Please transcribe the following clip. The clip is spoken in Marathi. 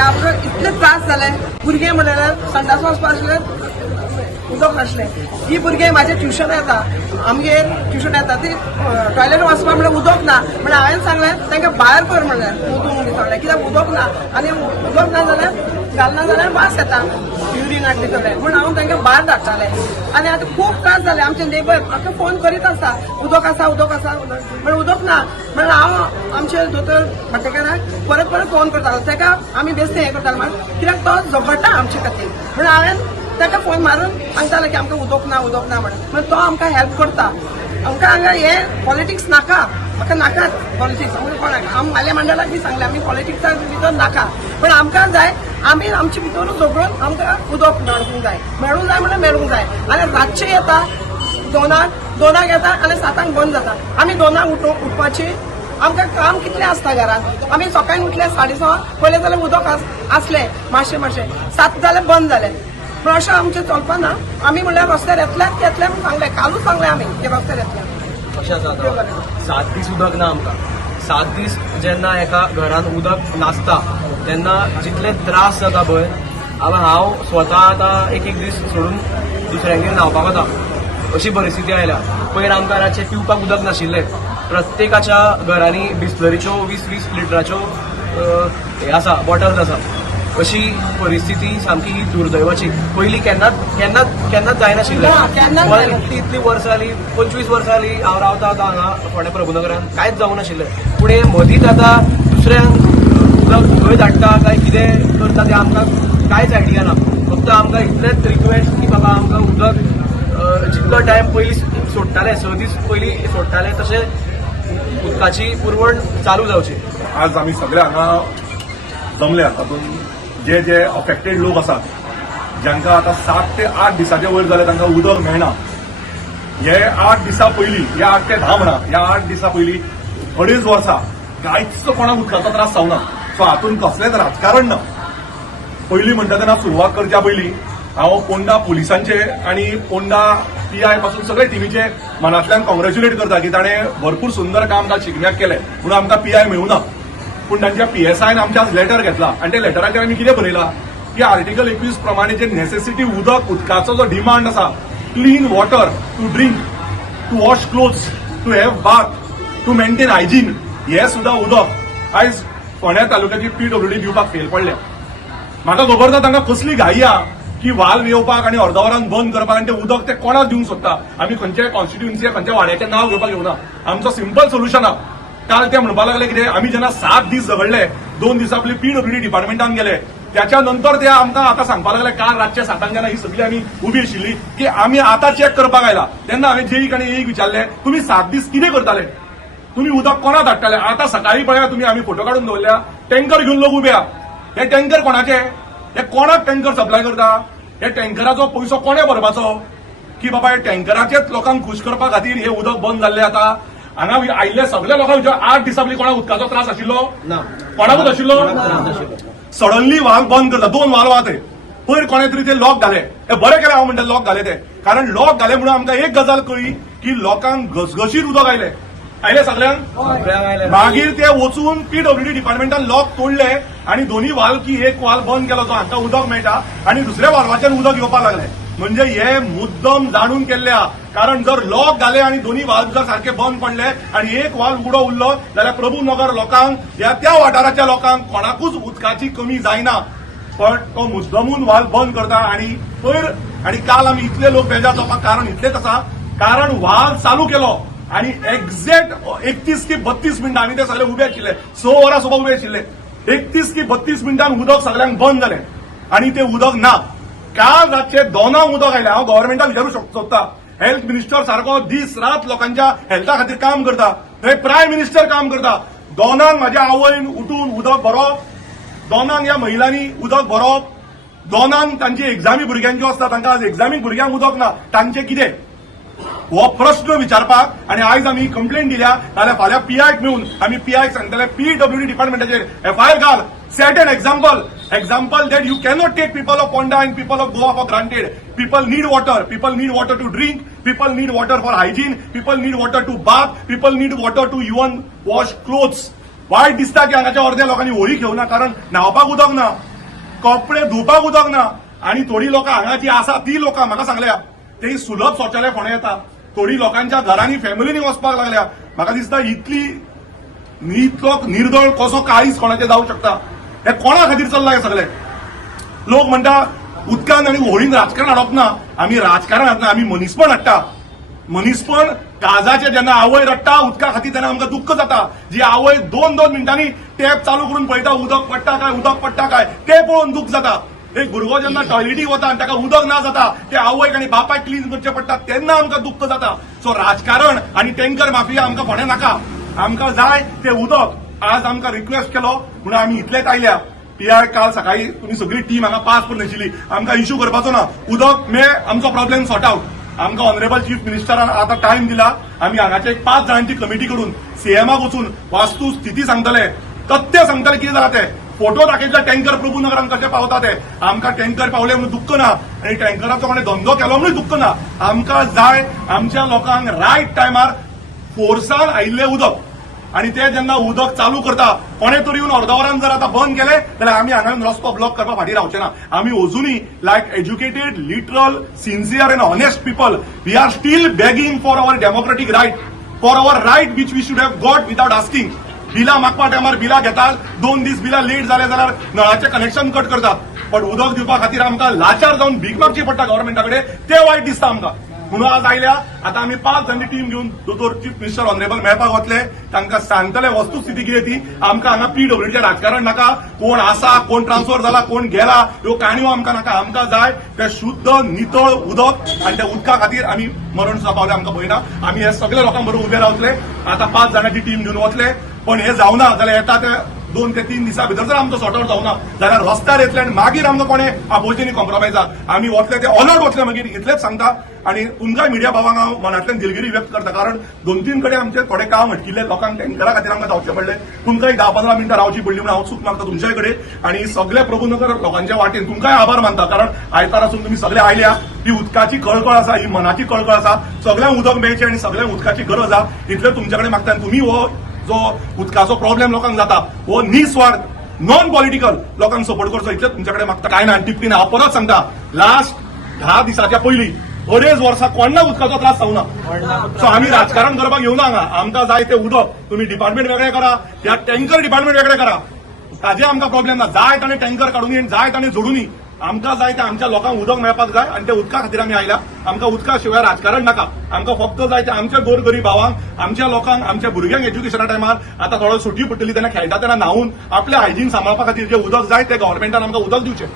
आमकां इतले त्रास जाले. भुरगे म्हणल्यार संडास वचपाक आसले उदक नासलें. ही भुरगे म्हाजे ट्युशन येता, आमगेर ट्युशन येता ती टॉयलेट वचपाक म्हणल्यार उदक ना. म्हणल्यार हांवें सांगलें तांकां भायर कर म्हणल्यार उदक म्हणून सांगलें, कित्याक उदक ना आनी उदक ना जाल्यार घालना जाल्यार वास येता युरिनाक भितरले म्हूण हांव तांकां भायर धाडटालें. आनी आतां खूब त्रास जाले. आमचे नेबर म्हाका फोन करीत आसा उदक आसा उदक आसा म्हण उदक ना. म्हणल्यार हांव आमचे दोतोर भट्टेकाराक परत परत फोन करतालो. ताका आमी बेश्टे हें करताले म्हण कित्याक तो झगडटा आमचे खातीर. म्हण हांवें ताका फोन मारून सांगताले की आमकां उदक ना म्हणून तो आमकां हेल्प करता. आमकां हांगा हे पॉलिटिक्स नाका, म्हाका नाकात पॉलिटिक्स. कोणाक हांव माल्या मंडळाक बी सांगलें आमी पॉलिटिक्सा भितर नाका, पण आमकां जाय आमी आमचे भितरूच झगडून आमकां उदक मेळूंक जाय म्हणल्यार मेळूंक जाय. आनी रातचे येता दोनाक येता आनी 7 बंद जाता. आमी 2 उठपाची आमकां काम कितलें आसता घरांत. आमी सकाळीं उठले 6:30 पयले जाल्यार उदक आसलें मातशें 7 जाल्यार बंद जालें. पण अशें आमचें चलपा ना. आमी म्हणल्यार रस्त्यार येतले म्हूण सांगलें, कालूच सांगलें आमी की रस्त्यार येतले. अशें जाता 7 दीस उदक ना आमकां. 7 दीस जेन्ना एका घरान उदक नासता तेन्ना जितले त्रास जाता पळय. हांव स्वता आतां एक दीस सोडून दुसऱ्यांगेर न्हांवपाक वता अशी परिस्थिती आयल्या. पयर आमकां रातचें पिवपाक उदक नाशिल्लें. प्रत्येकाच्या घरांनी बिस्लरीच्यो 20-20 लिटराच्यो हे आसा बॉटल्स आसा. अशी परिस्थिती सामकी ही दुर्दैवाची. पयलीं केन्नाच जायनाशिल्लें. इतली वर्सां जालीं 25 वर्सां जालीं हांव रावता आतां हांगा फोंड्या प्रभुनगरान कांयच जावं नाशिल्लें. पूण हे मदींच आतां दुसऱ्यांक उदक खंय धाडटा काय कितें करता तें आमकां कांयच आयडिया ना. फक्त आमकां इतलेंच रिक्वेस्ट की बाबा आमकां उदक जितलो टायम पयलीं सोडटाले 6 दीस पयलीं सोडटाले तशें उदकाची पुरवण चालू जावची. आज आमी सगळे हांगा जमल्या तातूंत जे जे अफेक्टेड लोक आसात ज्यांका आतां 7 ते 8 दिसाचे वयर जाले तांकां उदक मेळना. हे 8 दिसां पयलीं हे 8 ते 10 म्हणा ह्या 8 दिसां पयलीं 2.5 वर्सां कांयच कोणाक उदकाचो त्रास जावना. सो हातूंत कसलेंच राजकारण ना. पयलीं म्हणटा तेन्ना सुरवात करच्या पयलीं हांव पोंडा पुलिसांचे आनी पोंडा PI पासून सगळे टिमीचे मनांतल्यान कॉंग्रॅच्युलेट करता की ताणें भरपूर सुंदर काम काल शिगम्याक केलें म्हणून आमकां PI मेळूना. पूण तांच्या PSIन आमच्या लेटर घेतला आनी त्या लेटराचेर आमी कितें बरयलां की आर्टिकल 21 प्रमाणे जे नेसेसिटी उदकाचो जो डिमांड आसा clean water to drink, to wash clothes, to have bath, to maintain hygiene हे सुद्धा उदक आयज फोंड्या तालुक्याची PWD दिवपाक फेल पडल्या. म्हाका खबर ना तांकां कसली घाई आहा की वाल्व येवपाक आनी अर्द वरान बंद करपाक आनी तें उदक ते कोणाक दिवंक सोदता. आमी खंयच्याय कॉन्स्टिट्युएन्सी खंयच्या वाड्याचें नांव घेवपाक येवना. आमचो सिंपल सोल्युशन आहा. काल ते म्हणपाक लागले कितें आमी जेन्ना 7 दीस झगडले 2 दिसां पयलीं PWD डिपार्टमेंटान गेले त्याच्या नंतर ते आमकां आतां सांगपाक लागले काल रातचे 7 जेन्ना ही सगळी आमी उबी आशिल्ली की आमी आतां चॅक करपाक आयला तेन्ना हांवें जेईक आनी एईक विचारलें तुमी 7 दीस कितें करताले, तुमी उदक कोणाक धाडटाले. आतां सकाळीं पळया तुमी आमी फोटो काडून दवरल्या टँकर घेवन लोक उबे आहा. हे टँकर कोणाचे, हे कोणाक टँकर सप्लाय करता, हे टँकराचो पयसो कोणे भरपाचो की बाबा हे टँकराचेच लोकांक खुश करपा खातीर हे उदक बंद जाल्लें. आतां हांगा आयिल्ल्या सगळ्या लोकांक 8 दिसां पयलीं कोणाक उदकाचो त्रास आशिल्लो ना, कोणाकूच आशिल्लो. सडनली वाल्व बंद करता. 2 वाल्व आहा ते पयर कोणे तरी ते लॉक घाले. हे बरें केलें हांव म्हणटा लॉक घाले ते, कारण लॉक घाले म्हणून आमकां एक गजाल कळ्ळी की लोकांक घसघशीत उदक आयले सगळ्यांक. मागीर ते वचून PWD डिपार्टमेंटान लॉक तोडले आनी दोन्ही वाल्व की एक वाल्व बंद केलो जो हांकां उदक मेळटा आनी दुसऱ्या वाल्वाच्यान उदक येवपाक लागलें. म्हणजे हे मुद्दम जाणून केल्ले आहा. कारण जर लॉक घाले आनी दोन्ही वाल्व जर सारखे बंद पडले आनी एक वाल्व उगडो उरलो जाल्यार प्रभुनगर लोकांक त्या वाठाराच्या लोकांक कोणाकूच उदकाची कमी जायना. पण तो मुद्दमून वाल्व बंद करता आनी पयर आनी काल आमी इतले लोक बेजार जावपाक कारण इतलेंच आसा कारण वाल्व चालू केलो आनी एक्झॅक्ट 31 की 32 मिनटां आमी ते सगळे उबे आशिल्ले 6 वरां सुद्दां उबे आशिल्ले. 31 की 32 मिनटांन उदक सगळ्यांक बंद जालें आनी ते उदक ना. काल रातचे 2 उदक आयलें. हांव गव्हर्नमेंटाक विचारूंक सोदता हेल्थ मिनिस्टर सारको दीस रात लोकांच्या हेल्था खातीर काम करता, थंय प्रायम मिनिस्टर काम करता. 2 म्हाज्या आवयन उठून उदक भरप, 2 ह्या महिलांनी उदक भरप, 2 तांची एक्झामी भुरग्यांच्यो आसता तांकां आज एक्झामीक भुरग्यांक उदक ना तांचें कितें हो प्रश्न विचारपाक आनी आयज आमी कंप्लेंट दिल्या जाल्यार फाल्यां PIक मेळून आमी PIक सांगतले PWD डिपार्टमेंटाचेर FIR घाल. Set an example that you cannot take people of Ponda and people of Goa for granted. People need water to drink, people need water for hygiene, people need water to bath, people need water to even wash clothes. वायट दिसता की हांगाच्या अर्ध्या लोकांनी होळी घेवना कारण न्हावपाक उदक ना. कपडे धुवपाक उदक ना आणि थोडी लोकां हांगा जी आसा ती लोकां म्हाका सांगल्या ते सुलभ शौचालय फोंड्या येता थोडी लोकांच्या घरांनी फॅमिलीनी वचपाक लागल्या म्हाका दिसता इतलो निर्दळ कसो काळीच कोणाचे जावंक शकता हे कोणा खातीर चल्ला हे सगळे लोक म्हणटा उदकान आणि होळीन राजकारण हाडप ना आमी राजकारण हाडना आमी मनीसपण हाडटा मनीसपण काळजाचे जेन्ना आवय रडटा उदका खातीर तेन्ना आमकां दुख्ख जाता जी आवय 2-2 मिनटांनी टॅप चालू करून पळयता उदक पडटा काय ते पळोवन दुख्ख जाता एक भुरगो जेन्ना टॉयलेटीक वता आनी ताका उदक ना जाता ते आवयक आनी बापायक क्लीन करचे पडटा तेन्ना आमकां दुख्ख जाता सो राजकारण आनी टँकर माफिया आमकां फोंड्या नाका आमकां जाय ते उदक आज आमकां रिक्वेस्ट केलो म्हणून आमी इतलेच आयल्या पीआय काल सकाळी तुमी सगळी टीम हांगा पास करून आशिल्ली आमकां इश्यू करपाचो ना उदक मे आमचो प्रॉब्लेम सॉर्ट आउट आमकां ऑनरेबल चीफ मिनिस्टरान आतां टायम दिला आमी हांगाचे 5 जाणांची कमिटी करून सीएमाक वचून वास्तू स्थिती सांगतले तथ्य सांगतले कितें जालां ते फोटो दाखयतले टँकर प्रभूनगरान कशे पावता ते आमकां टँकर पावले म्हणून दुख्ख ना आनी टँकराचो कोणें धंदो केलो म्हणून दुख्ख ना आमकां जाय आमच्या लोकांक रायट टायमार फोर्सान आयिल्लें उदक आणि ते जेन्ना उदक चालू करता कोणें तरी येवन अर्द वरान जर आतां बंद केले जाल्यार आमी हांगा रस्तो ब्लॉक करपा फाटीं रावचे ना आमी अजुनूय लायक educated literate sincere and honest people we are still begging for our democratic right which we should have got without asking बिलां मागपा टायमार बिलां घेतात 2 दीस बिलां लेट जाले जाल्यार नळाचें कनेक्शन कट करतात पण उदक दिवपा खातीर आमकां लाचार जावन भीक मागची पडटा गव्हर्नमेंटा कडेन ते वायट दिसता आमकां म्हणून आज आयल्या आता आम्ही 5 जाणांची टीम घेऊन दोतोर चीफ मिनिस्टर ऑनरेबल मेळपाक वतले तांकां सांगतले वस्तुस्थिती कितें ती आमकां हांगा पीडब्ल्यूडीचें राजकारण नाका कोण आसा कोण ट्रान्सफर जाला कोण गेला ह्यो काणयो आमकां नाका आमकां जाय ते शुद्ध नितळ उदक आनी त्या उदका खातीर आमी मरण सुद्दां पावले आमकां भंय ना आमी हे सगळे लोकांक बरोबर उबे रावतले आता 5 जाणांची टीम घेवन वतले पण हे जावना जाल्यार येता ते 2 ते 3 दिसां भितर जर आमचो सॉर्ट आउट जावना जाल्यार रस्त्यार येतले आनी मागीर आमकां कोणें आपोजिशनी कॉम्प्रोमायजाक आमी वतले ते ऑल आउट वतले मागीर इतलेंच सांगता आणि तुमकां मिडिया भावांक हांव मनांतल्यान दिलगिरी व्यक्त करता कारण 2-3 कडेन आमचे थोडे काम अटकिल्ले लोकांक टँकरा खातीर आमकां जावचें पडलें तुमकांय 10-15 मिनटां रावची पडली म्हणून हांव चूक मागता तुमच्याय कडेन आणि सगळे प्रभूनगर लोकांच्या वाटेन तुमकांय आभार मानता कारण आयतारासून तुमी सगळे आयल्या ही उदकाची कळकळ आसा ही मनाची कळकळ आसा सगळ्यांक उदक मेळचें आनी सगळ्यांक उदकाची गरज आसा इतलें तुमचे कडेन मागता आनी तुमी हो जो उदकाचो प्रॉब्लेम लोकांक जाता हो निस्वार्थ नॉन पॉलिटिकल लोकांक सपोर्ट करचो इतलें तुमच्याकडे मागता काय ना टिप्पणी हांव परत सांगता लास्ट 10 दिसाच्या पयलीं 2.5 वर्सां कोणा उदकाचो त्रास जावना सो आमी राजकारण करपाक येवना हांगा आमकां जाय तें उदक तुमी डिपार्टमेंट वेगळे करा या टँकर डिपार्टमेंट वेगळे करा ताजे आमकां प्रॉब्लेम ना जाय ताणें टँकर काडून आनी जाय ताणें जोडूनी आमकां जाय ते आमच्या लोकांक उदक मेळपाक जाय आनी त्या उदका खातीर आमी आयल्या आमकां उदका शिवाय राजकारण नाका आमकां फक्त जाय ते आमच्या गोरगरीब भावांक आमच्या लोकांक आमच्या भुरग्यांक एज्युकेशना टायमार आतां थोडो सुटी पडटली तेन्ना खेळटा तेन्ना न्हावून आपलें हायजीन सांबाळपा खातीर जें उदक जाय तें गव्हर्नमेंटान आमकां उदक दिवचें